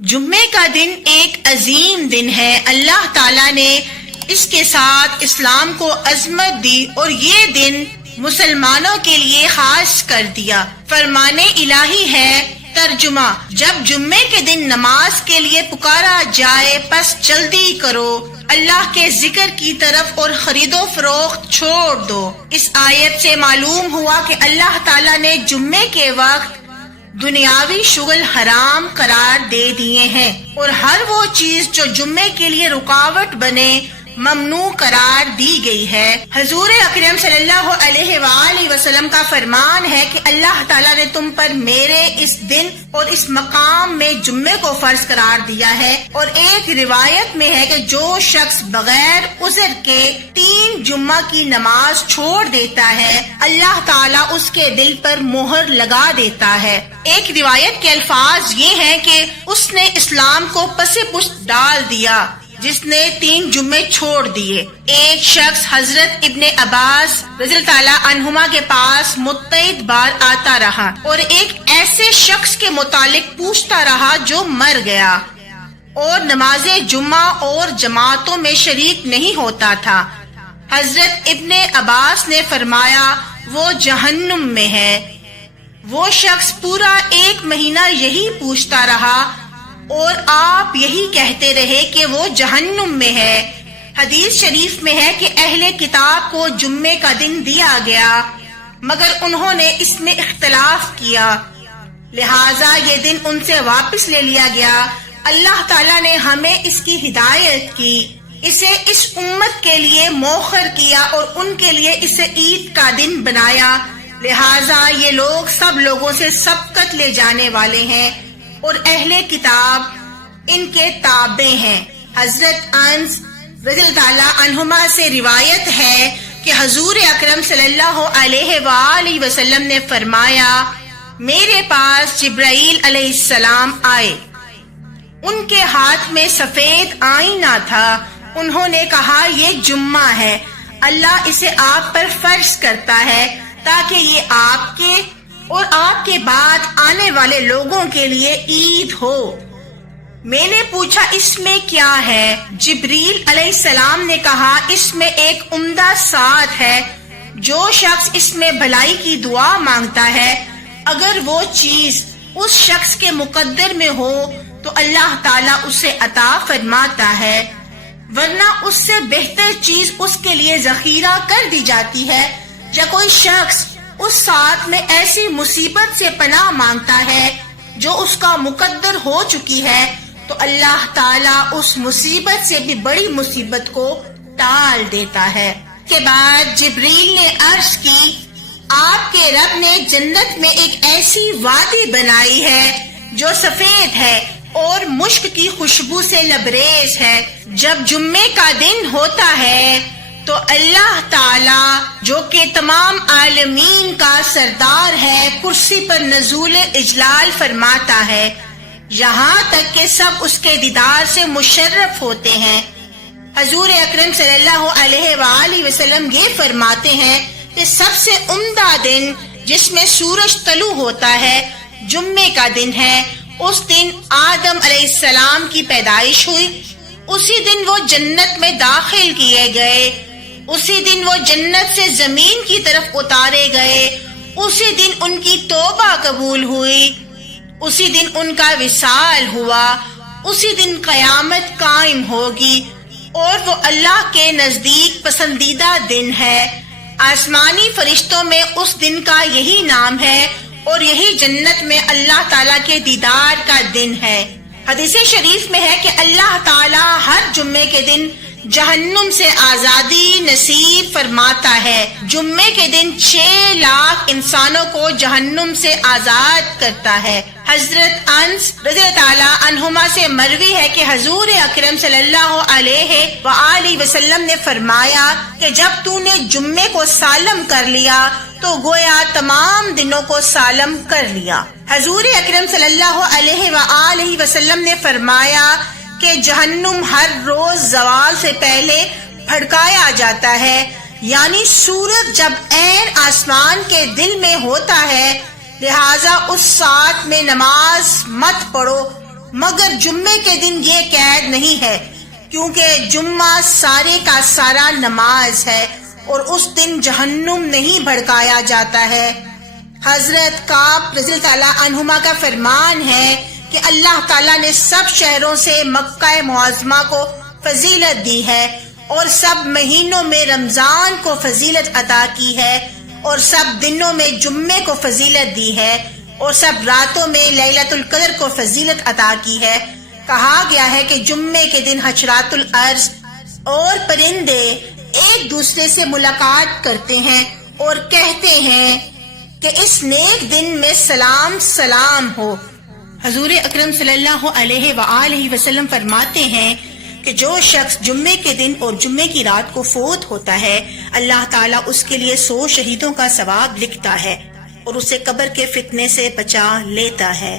جمعے کا دن ایک عظیم دن ہے۔ اللہ تعالیٰ نے اس کے ساتھ اسلام کو عظمت دی اور یہ دن مسلمانوں کے لیے خاص کر دیا۔ فرمان الہی ہے ترجمہ: جب جمعے کے دن نماز کے لیے پکارا جائے پس جلدی کرو اللہ کے ذکر کی طرف اور خرید و فروخت چھوڑ دو۔ اس آیت سے معلوم ہوا کہ اللہ تعالیٰ نے جمعے کے وقت دنیاوی شغل حرام قرار دے دیے ہیں اور ہر وہ چیز جو جمعے کے لیے رکاوٹ بنے ممنوع قرار دی گئی ہے۔ حضور اکرم صلی اللہ علیہ وآلہ وسلم کا فرمان ہے کہ اللہ تعالیٰ نے تم پر میرے اس دن اور اس مقام میں جمعے کو فرض قرار دیا ہے، اور ایک روایت میں ہے کہ جو شخص بغیر عذر کے 3 جمعہ کی نماز چھوڑ دیتا ہے اللہ تعالیٰ اس کے دل پر مہر لگا دیتا ہے۔ ایک روایت کے الفاظ یہ ہیں کہ اس نے اسلام کو پس پشت ڈال دیا جس نے 3 جمعے چھوڑ دیے۔ ایک شخص حضرت ابن عباس رضی اللہ تعالیٰ عنہما کے پاس متعدد بار آتا رہا اور ایک ایسے شخص کے متعلق پوچھتا رہا جو مر گیا اور نماز جمعہ اور جماعتوں میں شریک نہیں ہوتا تھا۔ حضرت ابن عباس نے فرمایا وہ جہنم میں ہے۔ وہ شخص پورا 1 مہینہ یہی پوچھتا رہا اور آپ یہی کہتے رہے کہ وہ جہنم میں ہے۔ حدیث شریف میں ہے کہ اہل کتاب کو جمعے کا دن دیا گیا مگر انہوں نے اس میں اختلاف کیا، لہٰذا یہ دن ان سے واپس لے لیا گیا۔ اللہ تعالیٰ نے ہمیں اس کی ہدایت کی، اسے اس امت کے لیے مؤخر کیا اور ان کے لیے اسے عید کا دن بنایا، لہٰذا یہ لوگ سب لوگوں سے سبقت لے جانے والے ہیں اور اہل کتاب ان کے تابع ہیں۔ حضرت انس رضی اللہ تعالیٰ عنہما سے روایت ہے کہ حضور اکرم صلی اللہ علیہ وآلہ وسلم نے فرمایا میرے پاس جبرائیل علیہ السلام آئے، ان کے ہاتھ میں سفید آئینہ تھا۔ انہوں نے کہا یہ جمعہ ہے، اللہ اسے آپ پر فرض کرتا ہے تاکہ یہ آپ کے اور آپ کے بعد آنے والے لوگوں کے لیے عید ہو۔ میں نے پوچھا اس میں کیا ہے؟ جبریل علیہ السلام نے کہا اس میں ایک عمدہ ساتھ ہے، جو شخص اس میں بھلائی کی دعا مانگتا ہے اگر وہ چیز اس شخص کے مقدر میں ہو تو اللہ تعالیٰ اسے عطا فرماتا ہے، ورنہ اس سے بہتر چیز اس کے لیے ذخیرہ کر دی جاتی ہے۔ یا کوئی شخص اس ساتھ میں ایسی مصیبت سے پناہ مانگتا ہے جو اس کا مقدر ہو چکی ہے تو اللہ تعالیٰ اس مصیبت سے بھی بڑی مصیبت کو ٹال دیتا ہے۔ کے بعد جبریل نے عرض کی آپ کے رب نے جنت میں ایک ایسی وادی بنائی ہے جو سفید ہے اور مشک کی خوشبو سے لبریز ہے۔ جب جمعے کا دن ہوتا ہے تو اللہ تعالیٰ جو کہ تمام عالمین کا سردار ہے کرسی پر نزول اجلال فرماتا ہے، یہاں تک کہ سب اس کے دیدار سے مشرف ہوتے ہیں۔ حضور اکرم صلی اللہ علیہ وآلہ وسلم یہ فرماتے ہیں کہ سب سے عمدہ دن جس میں سورج طلوع ہوتا ہے جمعے کا دن ہے۔ اس دن آدم علیہ السلام کی پیدائش ہوئی، اسی دن وہ جنت میں داخل کیے گئے، اسی دن وہ جنت سے زمین کی طرف اتارے گئے، اسی دن ان کی توبہ قبول ہوئی، اسی دن ان کا وصال ہوا، اسی دن قیامت قائم ہوگی اور وہ اللہ کے نزدیک پسندیدہ دن ہے۔ آسمانی فرشتوں میں اس دن کا یہی نام ہے اور یہی جنت میں اللہ تعالیٰ کے دیدار کا دن ہے۔ حدیث شریف میں ہے کہ اللہ تعالیٰ ہر جمعے کے دن جہنم سے آزادی نصیب فرماتا ہے۔ جمعے کے دن 6 لاکھ انسانوں کو جہنم سے آزاد کرتا ہے۔ حضرت انس رضی اللہ تعالیٰ عنہما سے مروی ہے کہ حضور اکرم صلی اللہ علیہ وآلہ وسلم نے فرمایا کہ جب تو نے جمعے کو سالم کر لیا تو گویا تمام دنوں کو سالم کر لیا۔ حضور اکرم صلی اللہ علیہ وآلہ وسلم نے فرمایا کہ جہنم ہر روز زوال سے پہلے بھڑکایا جاتا ہے، یعنی سورج جب عین آسمان کے دل میں ہوتا ہے، لہٰذا اس ساتھ میں نماز مت پڑھو مگر جمعے کے دن یہ قید نہیں ہے، کیونکہ جمعہ سارے کا سارا نماز ہے اور اس دن جہنم نہیں بھڑکایا جاتا ہے۔ حضرت کعب رضی اللہ تعالیٰ عنہما کا فرمان ہے کہ اللہ تعالیٰ نے سب شہروں سے مکہ معظمہ کو فضیلت دی ہے، اور سب مہینوں میں رمضان کو فضیلت عطا کی ہے، اور سب دنوں میں جمعے کو فضیلت دی ہے، اور سب راتوں میں لیلۃ القدر کو فضیلت عطا کی ہے۔ کہا گیا ہے کہ جمعے کے دن حشرات الارض اور پرندے ایک دوسرے سے ملاقات کرتے ہیں اور کہتے ہیں کہ اس نیک دن میں سلام سلام ہو۔ حضور اکرم صلی اللہ علیہ وآلہ وسلم فرماتے ہیں کہ جو شخص جمعے کے دن اور جمعے کی رات کو فوت ہوتا ہے، اللہ تعالیٰ اس کے لیے 100 شہیدوں کا ثواب لکھتا ہے اور اسے قبر کے فتنے سے بچا لیتا ہے۔